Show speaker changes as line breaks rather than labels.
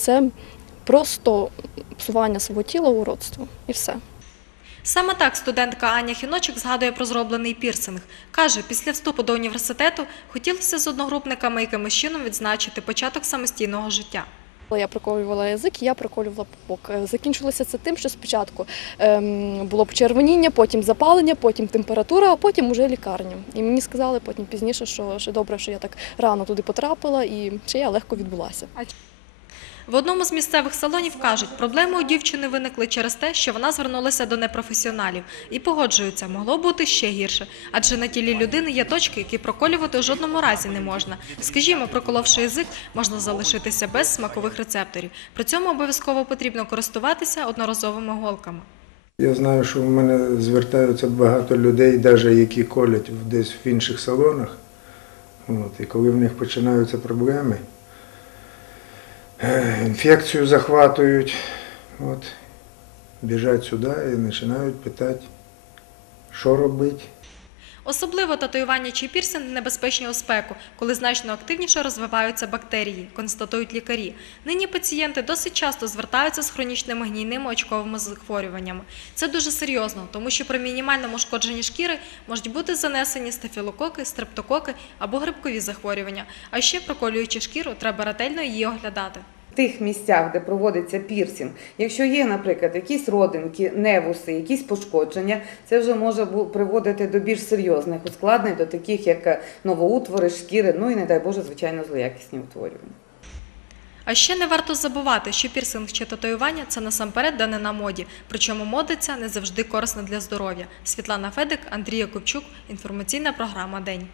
Це просто псування свого тіла уродство і все.
Саме так студентка Аня Хіночик згадує про зроблений пірсинг. Каже, після вступу до університету хотілося з одногрупниками якимось чином відзначити початок самостійного життя.
Коли я приколювала язик, я приколювала пупок. Е, Закінчилося це тим, що спочатку ем, було почервоніння, потім запалення, потім температура, а потім уже лікарня. І мені сказали потім пізніше, що, що добре, що я так рано туди потрапила і що я легко відбулася.
В одному з місцевих салонів кажуть, проблеми у дівчини виникли через те, що вона звернулася до непрофесіоналів і погоджуються, могло бути ще гірше, адже на тілі людини є точки, які проколювати в жодному разі не можна. Скажімо, проколовши язик, можна залишитися без смакових рецепторів. При цьому обов'язково потрібно користуватися одноразовими голками.
Я знаю, що в мене звертаються багато людей, навіть які колять десь в інших салонах. І коли в них починаються проблеми, е, інфекцію захватують, от, біжать сюди і починають питати, що робити.
Особливо татуювання чи пірсинг небезпечні у спеку, коли значно активніше розвиваються бактерії, констатують лікарі. Нині пацієнти досить часто звертаються з хронічними гнійними очковими захворюваннями. Це дуже серйозно, тому що при мінімальному ушкодженні шкіри можуть бути занесені стафілококи, стрептококи або грибкові захворювання. А ще проколюючи шкіру, треба ретельно її оглядати.
Тих місцях, де проводиться пірсінг, якщо є, наприклад, якісь родинки, невуси, якісь пошкодження, це вже може приводити до більш серйозних ускладнень, до таких як е, новоутвори, шкіри, ну і не дай Боже, звичайно, злоякісні утворювання.
А ще не варто забувати, що пірсинг чи татуювання це насамперед дане на моді. Причому мода ця не завжди корисна для здоров'я. Світлана Федик, Андрій Якубчук, інформаційна програма День.